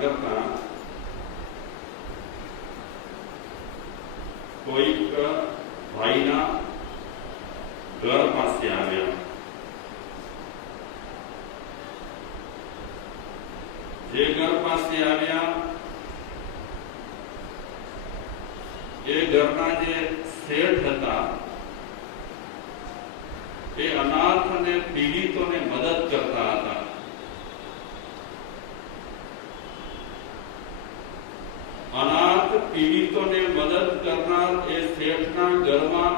करता कोईक भाईना घर पासे आव्या। जे घर पासे आव्या ए घरना जे सेठ हता ए अनाथ અને પીડિતોને મદદ કરતા હતા। अनाथ पीड़ितों ने मदद करनार ए सेठना घरमां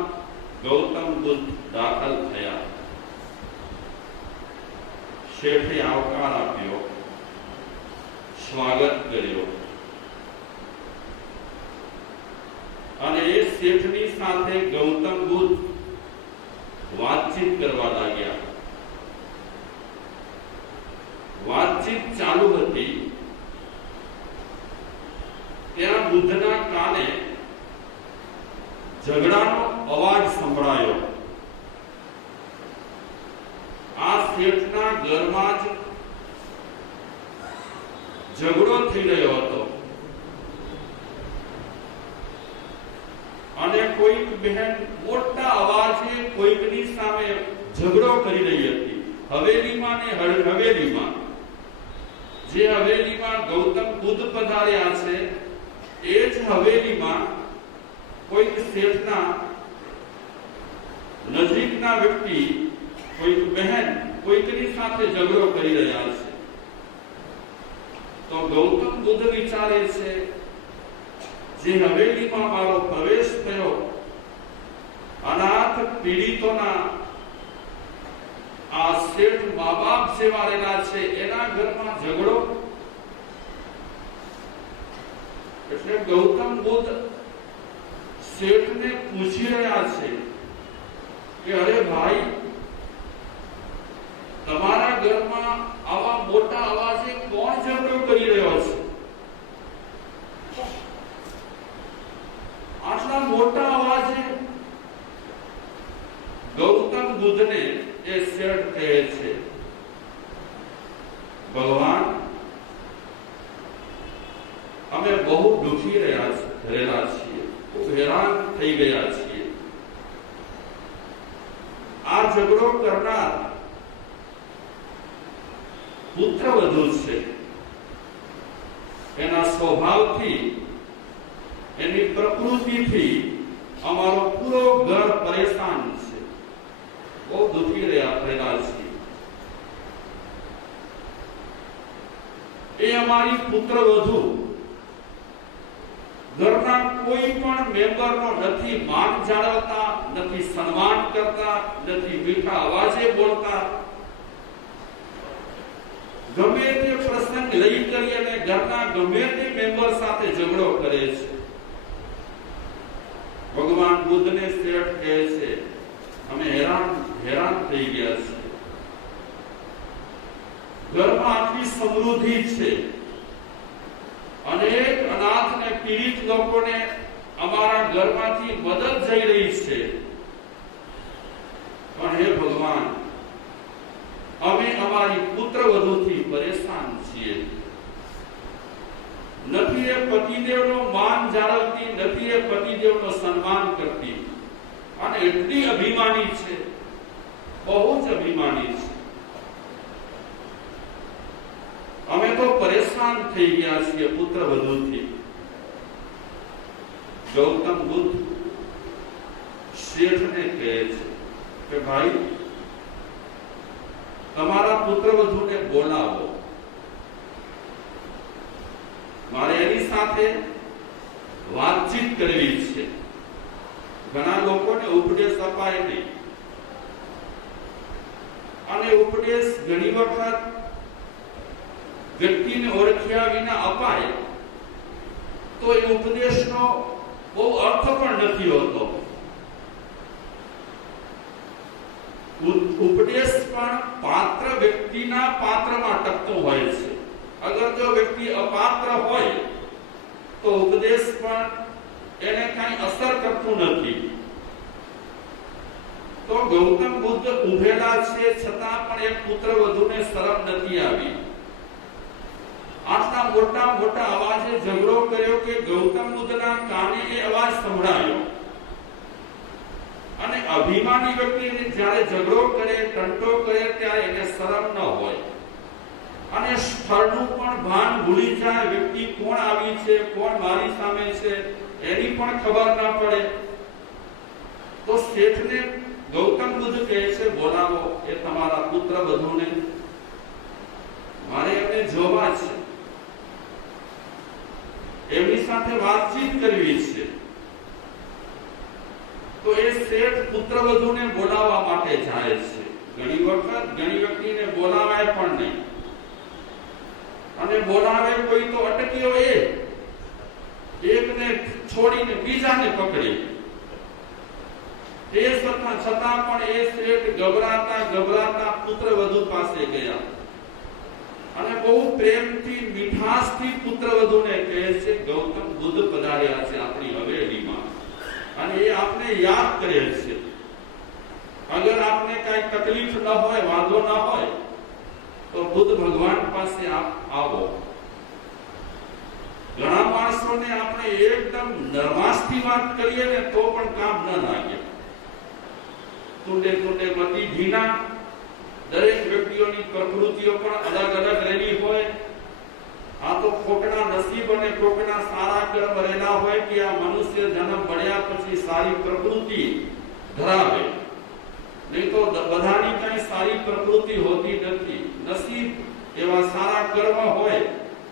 गौतम बुद्ध दाखल थया। शेठे आवकार आप्यो, स्वागत कर्यो अने ए सेठनी साथे गौतम बुद्ध वातचीत करवा लाग्या। वातचीत चालू हती त्या बुद्धना काने झगड़ानो अवाज संभळायो। आ सेठना घरमां ज झगड़ो थई रह्यो हतो अने कोईक बहन मोटा अवाजे कोईकनी सामे झगड़ो करी रही हती। हवेलीमां ने हवेलीमां जे हवेलीमां गौतम बुद्ध पधार्या छे एज हवेलीमां कोईक सेठना नजीकना व्यक्ति कोईक बहन कोईकनी साथे झगड़ो करी रह्या छे। तो गौतम बुद्ध विचारे छे जे हवेलीमां मारो प्रवेश थयो अनाथ पीड़ितोना आ सेठ माँ बाप जेवा रहेला छे एना घरमां झगड़ो। એટલે ગૌતમ બુદ્ધ શેઠને પૂછી રહ્યા છે કે અરે ભાઈ તમારા ઘરમાં આવા મોટા અવાજે કોણ ઝઘડો કરી રહ્યો છે? આટલા મોટા અવાજે ગૌતમ બુદ્ધને એ શેઠ કહે છે ભગવાન અમે બહુ દુખી રહેલા છીએ, ખૂબ હેરાન થઈ ગયા છીએ। આ ઝઘડો કરનાર પુત્રવધુ છે। એના સ્વભાવથી એની પ્રકૃતિથી અમારો પૂરો ઘર પરેશાન છે, બહુ દુખી રહેલા છીએ। એ અમારી પુત્રવધુ घरना कोई पण मेंबर नो नथी मान जाळवता, नथी सम्मान करता, नथी मीठा अवाजे बोलता। गमे ते प्रसंग लई करी अने घरना गमे ते मेंबर साथे झगड़ो करे छे। भगवान बुद्ध ने सेठ कहे छे અમે હેરાન થઈ ગયા છીએ। ઘરમાં આટલી સમૃદ્ધિ છે, अनेक अनाथ ने पीड़ित लोगों ने हमारा घरमांथी मदद जई रही छे, पण हे भगवान अमे अमारी पुत्रवधुथी परेशान छीए। नथी ए पतिदेवनो मान जाळवती, नथी ए पतिदेवनो सम्मान करती अने एटली अभिमानी छे, बहु ज अभिमानी छे। અમે તો પરેશાન થઈ ગયા છીએ પુત્રવધુથી। ગૌતમ બુદ્ધ શેઠને કહે છે કે ભાઈ તમારા પુત્રવધુને બોલાવો, મારે એની સાથે વાતચીત કરવી છે। ઘણા લોકોને ઉપદેશ અપાય નહીં અને ઉપદેશ ઘણી વખત व्यक्ति ने ओळख्या विना अपाय तो ए उपदेशनो बहु अर्थ पण नथी होतो। उपदेश पण पात्र व्यक्तिना पात्रमा टकतो होय छे। अगर जो व्यक्ति अपात्र होय तो उपदेश पण एने काई असर करतो नथी। तो गौतम बुद्ध उभेला छे छतां पण एक पुत्रवधुने शरम नथी आवी। આટલા મોટા મોટા અવાજે ઝઘડો કર્યો કે ગૌતમ બુદ્ધના કાને એ અવાજ સંભળાયો. અને અભિમાની વ્યક્તિને જ્યારે ઝઘડો કરે, ટંટો કરે, ત્યારે એને શરમ ન હોય અને સ્થળનું પણ ભાન ભૂલી જાય. વ્યક્તિ કોણ આવી છે, કોણ મારી સામે છે, એની પણ ખબર ના પડે. તો શેઠને ગૌતમ બુદ્ધ કહે છે, બોલાવો એ તમારા પુત્ર વધુને, મારે એમને જોવા છે, એમની સાથે વાતચીત કરવી છે. તો એ શેઠ પુત્રવધુને બોલાવવા માટે જાય છે. ઘણી વખત ઘણી વ્યક્તિને બોલાવાય પણ નહીં, અને બોલાવે કોઈ તો અટક્યો એકને છોડીને બીજાને પકડે. એ છતાં પણ એ શેઠ ગભરાતા પુત્રવધુ પાસે ગયા અને બહુ પ્રેમથી મીઠાશથી પુત્રવધુને કહે છે, ગૌતમ બુદ્ધ પધાર્યા છે આપણી હવેલીમાં અને એ આપને યાદ કરે છે. અગર આપને કઈ તકલીફ ન હોય, વાંધો ન હોય, તો બુદ્ધ ભગવાન પાસે આપ આવો. ઘણા માણસોને આપણે એકદમ નરમાશથી વાત કરીએ ને તો પણ કામ ન લાગે. તુંડે મતી ભીના. દરેક વ્યક્તિઓની પ્રકૃતિઓ પણ અલગ અલગ રહેલી હોય. આ તો કોકના નસીબ અને કોકના સારા કર્મ રહેલા હોય કે આ મનુષ્ય જન્મ મળ્યા પછી સારી પ્રકૃતિ ધરાવે. નહીં તો બધાની કઈ સારી પ્રકૃતિ હોતી નથી. નસીબ એવા સારા કર્મ હોય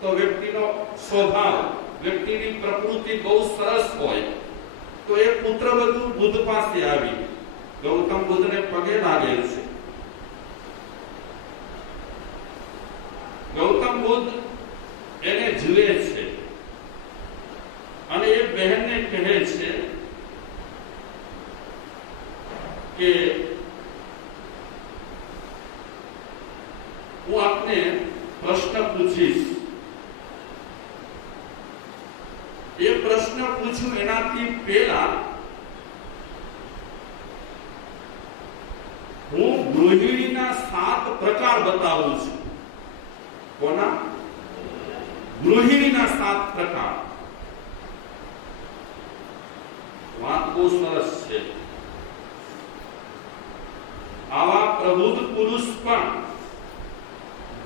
તો વ્યક્તિનો સ્વભાવ, વ્યક્તિની પ્રકૃતિ બહુ સરસ હોય. તો એ પુત્રવધુ બુદ્ધ પાસે આવી ગૌતમ બુદ્ધને પગે લાગે છે. ગૌતમ બુદ્ધ એને જુએ છે અને એ બહેનને કહે છે કે હું આપને પ્રશ્ન પૂછીશ. એ પ્રશ્ન પૂછું એનાથી પહેલા હું ગૃહિણીના 7 પ્રકાર બતાવું છું. કોના? ગૃહિણીના 7 પ્રકાર. વાત બહુ સરસ છે. આવા પ્રબુદ્ધ પુરુષ પણ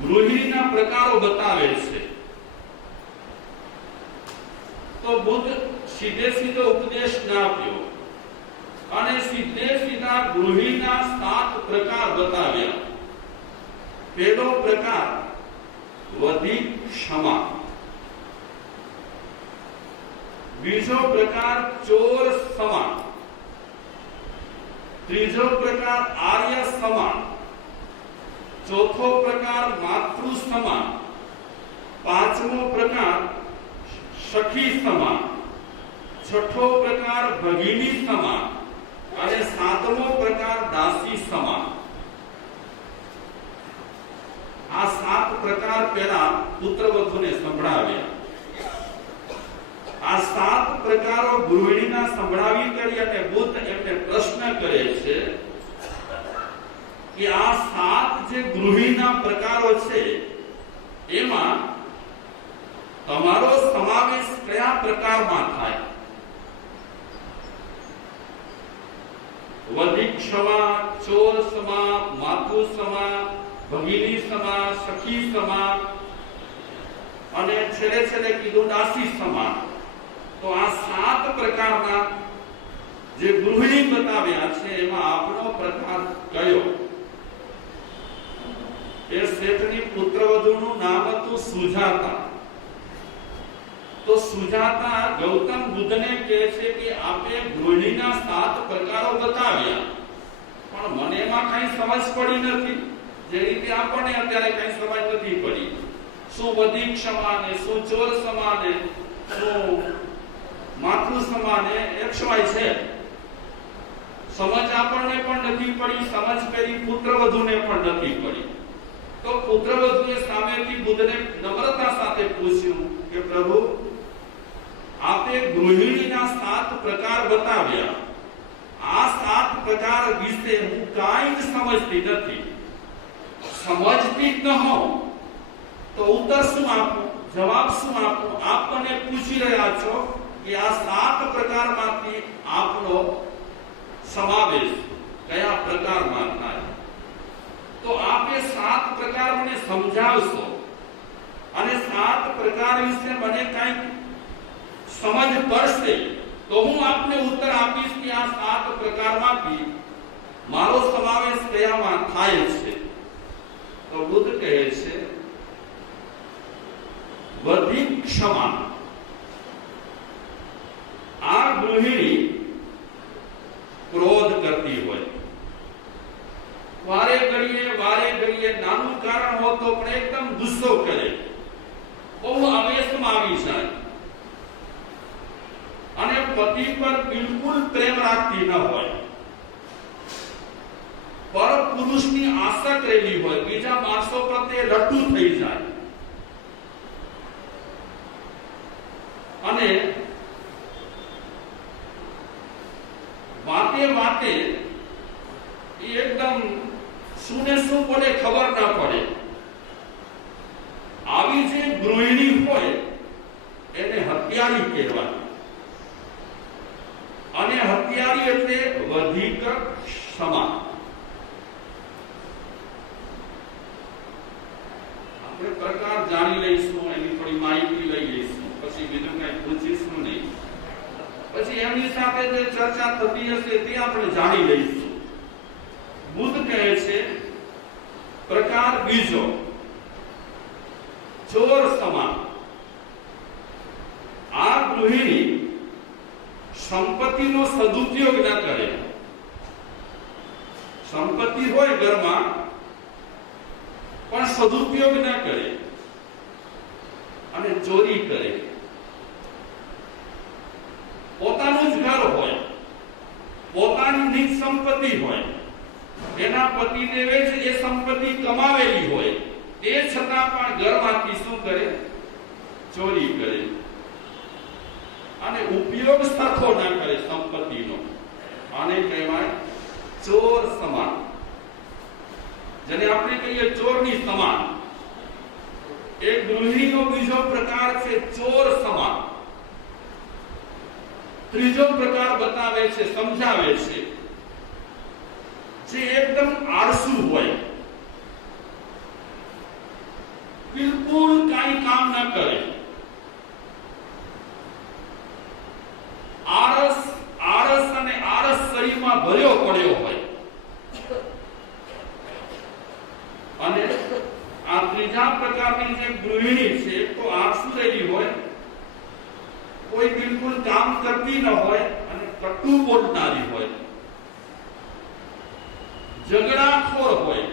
ગૃહિણીના પ્રકારો બતાવે છે. તો બુદ્ધ સીધો ઉપદેશ ના આપ્યો અને સીધા ગૃહિણીના 7 પ્રકાર બતાવ્યા. પહેલો પ્રકાર વધિક ક્ષમા. બીજો પ્રકાર ચોર સમા. ત્રીજો પ્રકાર આર્ય સમા. ચોથો પ્રકાર માતૃ સમા. પાંચમો પ્રકાર સખી સમા. છઠ્ઠો પ્રકાર ભગિની સમા અને સાતમો પ્રકાર દાસી સમા. આ 7 પ્રકાર પહેલા પુત્રવધુને સંભળાવ્યા. આ 7 પ્રકારો ગૃહિણીના સંભળાવી કરી અને બુદ્ધ એમને પ્રશ્ન કરે છે કે આ 7 જે ગૃહિણીના પ્રકારો છે એમાં તમારો સમાવેશ કયા પ્રકારમાં થાય? વધિક ક્ષમા, ચોર સમા, માતુ સમા, ભગિની સમા, સખી સમા અને છેલ્લે કીધું દાસી સમા. તો આ 7 પ્રકારના જે ગૃહિણી બતાવ્યા છે એમાં આપણો પ્રકાર કયો? એ શેઠની પુત્રવધુનું નામ હતું સુજાતા. તો સુજાતા ગૌતમ બુદ્ધને કહે છે કે આપે ગૃહિણીના 7 પ્રકારો બતાવ્યા, પણ મને એમાં કઈ સમજ પડી નથી. જે રીતે આપણને અત્યારે કઈ સમજ નથી પડી. શું વધિક ક્ષમા ને, શું ચોર સમા ને, શું માતૃ સમા ને, XY છે. સમજ આપણને પણ નથી પડી, સમજ પેલી પુત્રવધુને પણ નથી પડી. તો પુત્રવધુએ સામેથી બુદ્ધને નમ્રતા સાથે પૂછ્યું કે પ્રભુ, આપે ગૃહિણીના 7 પ્રકાર બતાવ્યા. આ 7 પ્રકાર વિશે હું કાંઈ જ સમજતી નથી. સમજતી જ ન હોઉં તો ઉત્તર શું આપું? જવાબ શું આપો? આપ મને પૂછી રહ્યા છો કે આ 7 પ્રકારમાંથી આપનો સમાવેશ કયા પ્રકારમાં થાય? તો આપ એ 7 પ્રકાર મને સમજાવશો અને 7 પ્રકાર વિશે મને કંઈક સમજ પડશે તો હું આપને ઉત્તર આપીશ કે આ 7 પ્રકારમાંથી મારો સમાવેશ કયામાં થાય છે. તો બુદ્ધ કહે છે વધિક ક્ષમા. આ ગૃહિણી ક્રોધ કરતી હોય, વારે ઘડીએ નાનું કારણ હો તો પણ એકદમ ગુસ્સો કરે, બહુ આવેશમાં આવી જાય અને પતિ પર બિલકુલ પ્રેમ રાખતી ન હોય, પર પુરુષની આશા કરેલી હોય, બીજા માણસો પ્રત્યે લટ્ટુ થઈ જાય અને વાતે એકદમ શું ને શું બોલે ખબર ના પડે. આવી જે ગૃહિણી હોય એને હત્યારી કહેવાય અને હત્યારી એટલે વધિક ક્ષમા. આપણે પ્રકાર જાણી લઈશું, એની થોડી માહિતી લઈ લઈશું, પછી બીજું કઈ પૂછીશું નહીં. પછી એમની સાથે જે ચર્ચા થતી હશે તે આપણે જાણી લઈશું. બુદ્ધ કહે છે પ્રકાર બીજો, ચોર સમાન. આ ગૃહિણી સંપત્તિનો સદુપયોગ ન કરે. સંપત્તિ હોય ઘરમાં પણ સદુપયોગ ન કરે અને ચોરી કરે. પોતાનું જ ઘર હોય, પોતાની નિજ સંપત્તિ હોય, એના પતિદેવે જ એ સંપત્તિ કમાવેલી હોય, તે છતાં પણ ઘરમાંથી શું કરે? ચોરી કરે અને ઉપયોગ સરખો ના કરે સંપત્તિનો. આને કહેવાય ચોર સમાન, જેને આપણે કહીએ ચોરની સમાન. એક ગૃહિણીનો બીજો પ્રકાર છે ચોર સમાન. ત્રીજો પ્રકાર બતાવે છે, સમજાવે છે, જે એકદમ આળસુ હોય, બિલકુલ કાંઈ કામ ન કરે, આળસ અને આળસ શરીરમાં ભર્યો પડ્યો હોય. અને આ ત્રીજા પ્રકારની જે ગૃહિણી છે તો આળસુ રહેલી હોય, કોઈ બિલકુલ કામ કરતી ન હોય અને કટુ બોલનારી હોય, ઝઘડાખોર હોય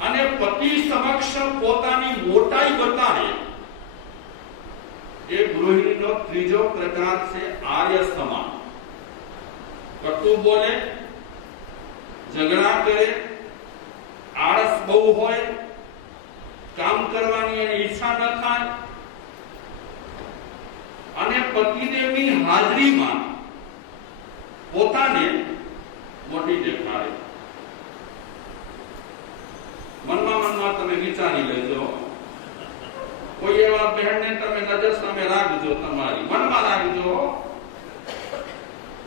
અને પતિ સમક્ષ પોતાની મોટાઈ બતાવે. એ ગૃહિણીનો ત્રીજો પ્રકાર છે આર્ય સમાન. કટુ બોલે, ઝઘડા કરે, આળસ બહુ હોય, કામ કરવાની એની ઈચ્છા ન થાય અને પતિદેવની હાજરીમાં પોતાને મોટી દેખાડે. મનમાં તમે વિચારી લેજો, કોઈ એવા બહેનને તમે નજર સામે રાખજો, તમારી મનમાં રાખજો.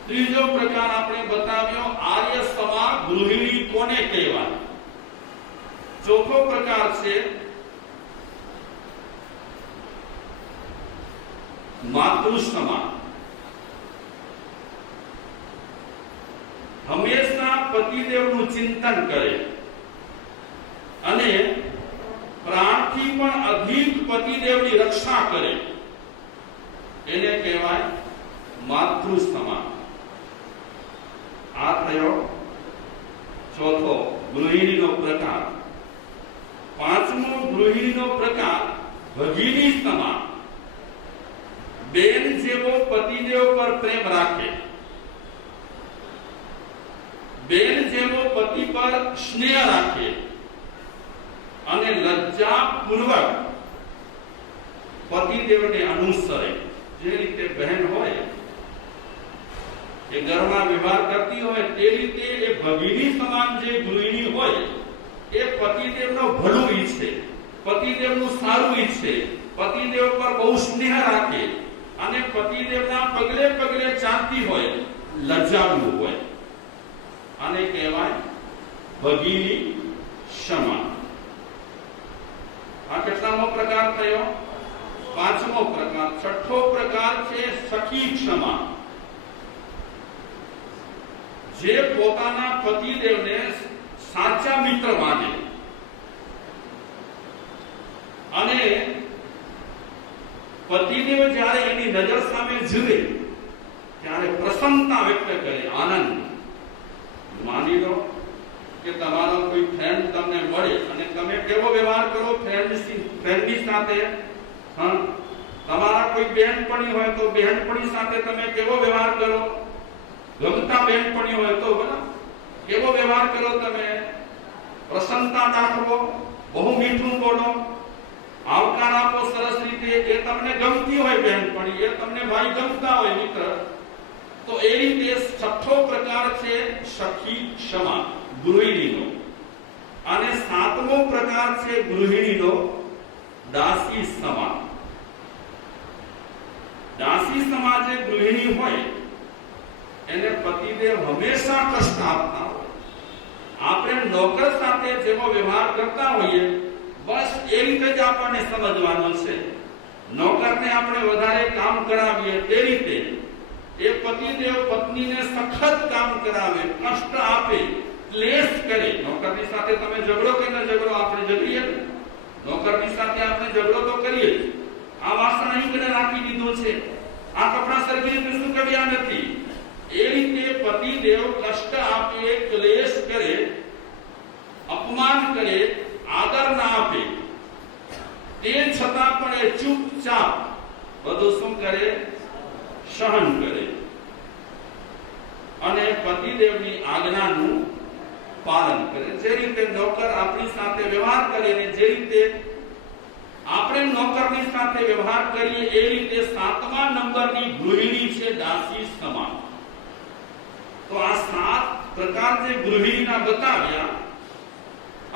ત્રીજો પ્રકાર આપણે બતાવ્યો આર્ય સમા ગૃહિણી કોને કહેવાય. ચોથો પ્રકાર છે માતૃસમા. હંમેશા પતિદેવનું ચિંતન કરે અને પ્રાણથી પણ અધિક પતિદેવની રક્ષા કરે, એને કહેવાય માતૃસમા. આ થયો ચોથો ગૃહિણીનો પ્રકાર. પાંચમો ગૃહિણીનો પ્રકાર ભગિની સમા. બેન જેવો પતિદેવ પર પ્રેમ રાખે, બેન જેવો પતિ પર સ્નેહ રાખે અને લજ્જાપૂર્વક પતિદેવને અનુસરે. જે રીતે બહેન હોય એ ઘરમાં વ્યવહાર કરતી હોય તે રીતે એ ભગિની સમાન જે ગૃહિણી હોય એ પતિદેવનો ભલું ઈચ્છે, પતિદેવનું સારું ઈચ્છે, પતિદેવ પર બહુ સ્નેહ રાખે અને પતિદેવના પગલે પગલે ચાલતી હોય, લજ્જાળુ હોય, આને કહેવાય ભગીની ક્ષમા. આ કેટલામો પ્રકાર થયો? પાંચમો પ્રકાર. છઠ્ઠો પ્રકાર છે સખી ક્ષમા. જે પોતાના પતિદેવને સાચા મિત્ર માને અને પતિદેવ જ્યારે એની નજર સામે જુએ ત્યારે પ્રસન્નતા વ્યક્ત કરે, આનંદ. માની લો કે તમારો કોઈ ફ્રેન્ડ તમને મળે અને તમે કેવો વ્યવહાર કરો ફ્રેન્ડની સાથે? તમારા કોઈ બહેનપણી હોય તો બહેનપણી સાથે તમે કેવો વ્યવહાર કરો? ગમતા બહેનપણી હોય તો કેવો વ્યવહાર કરો? તમે પ્રસન્નતા દાખવો, બહુ મીઠું બોલો, આવકાર આપો સરસ રીતે. એ તમને ગમતી હોય બહેનપણી, એ તમને ભાઈ ગમતા હોય મિત્ર, તો એ રીતે છઠ્ઠો પ્રકાર છે સખી ક્ષમા, ગૃહિણીનો. અને સાતમો પ્રકાર છે ગૃહિણીનો દાસી સમા. દાસી સમા જે ગૃહિણી હોય એને પતિદેવ હંમેશા કષ્ટ આપતા હોય. આપણે નોકર સાથે જેવો વ્યવહાર કરતા હોઈએ બસ એ રીતે જ આપણને સમજવાનો છે. નોકરને આપણે વધારે કામ કરાવીએ તે રીતે એ પતિદેવ પત્નીને સખત કામ કરાવે, કષ્ટ આપે, ક્લેશ કરે. નોકરની સાથે તમે ઝઘડો કે ન ઝઘડો, આપણે ઝઘડીએ ને, નોકરની સાથે આપણે ઝઘડો તો કરીએ જ. આ વાસણ અહીં કને રાખી દીધું છે, આ કપડા સરખી રીતે સુકવ્યા નથી. એ રીતે પતિદેવ કષ્ટ આપે, ક્લેશ કરે, અપમાન કરે, આદર ના આપે, તે છતાં પણ એ ચૂપચાપ બધું શું કરે? સહન કરે અને પતિદેવની આજ્ઞાનું પાલન કરે. જે રીતે નોકર આપણી સાથે વ્યવહાર કરે ને જે રીતે આપણે નોકરની સાથે વ્યવહાર કરીએ એ રીતે સાતમા નંબરની ગૃહિણી છે દાસી સમા. તો આ સાત પ્રકાર જે ગૃહિણીના બતાવ્યા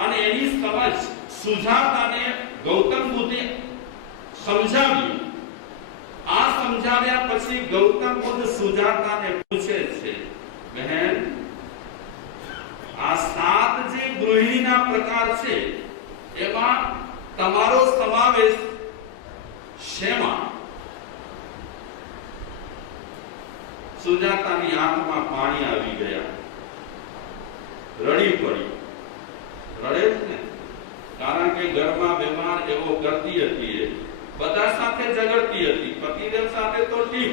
અને એની સમજ સુજાતાને ગૌતમ બુદ્ધે સમજાવ્યું. આ સમજાવ્યા પછી ગૌતમ બુદ્ધ સુજાતાને પૂછે છે, બહેન, આ સાત જે ગૃહિણીના પ્રકાર છે એમાં તમારો સમાવેશ શેમાં? સુજાતાની આંખમાં પાણી આવી ગયા, રડી પડી. રડે જ ને, કારણ કે ઘરમાં વ્યવહાર એવો કરતી હતી, બધા સાથે ઝઘડતી હતી. પતિદેવ સાથે તો ઠીક,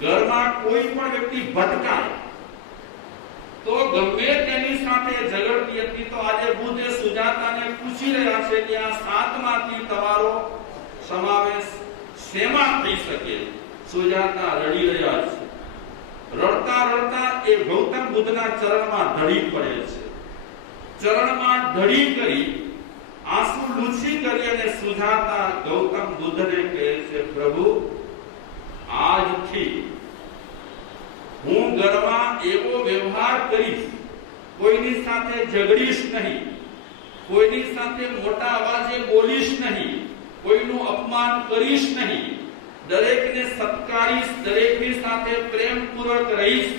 ઘરમાં કોઈ પણ વ્યક્તિ ભટકાય તો ગમે તેની સાથે ઝઘડતી હતી. તો આજે બુદ્ધે સુજાતાને પૂછી રહ્યા છે કે આ સાતમાંથી તમારો સમાવેશ શેમાં થઈ શકે? સુજાતા રડી રહ્યા છે. રડતા રડતા એ ગૌતમ બુદ્ધના ચરણમાં ઢળી પડે છે. ચરણમાં ઢળી કરી આંસુ લૂછી કરી અને સુજાતા ગૌતમ બુદ્ધને કહે છે, પ્રભુ, આજથી હું ઘરમાં એવો વ્યવહાર કરીશ, કોઈની સાથે ઝઘડીશ નહીં, કોઈની સાથે મોટા અવાજે બોલીશ નહીં, કોઈનું અપમાન કરીશ નહીં, દરેકને સત્કારીશ, દરેકની સાથે પ્રેમપૂર્વક રહીશ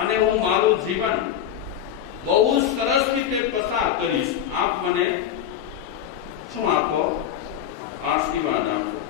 અને હું મારું જીવન બહુ સરસ રીતે પસાર કરીશ. આપ મને શું આપો? આશીર્વાદ આપો.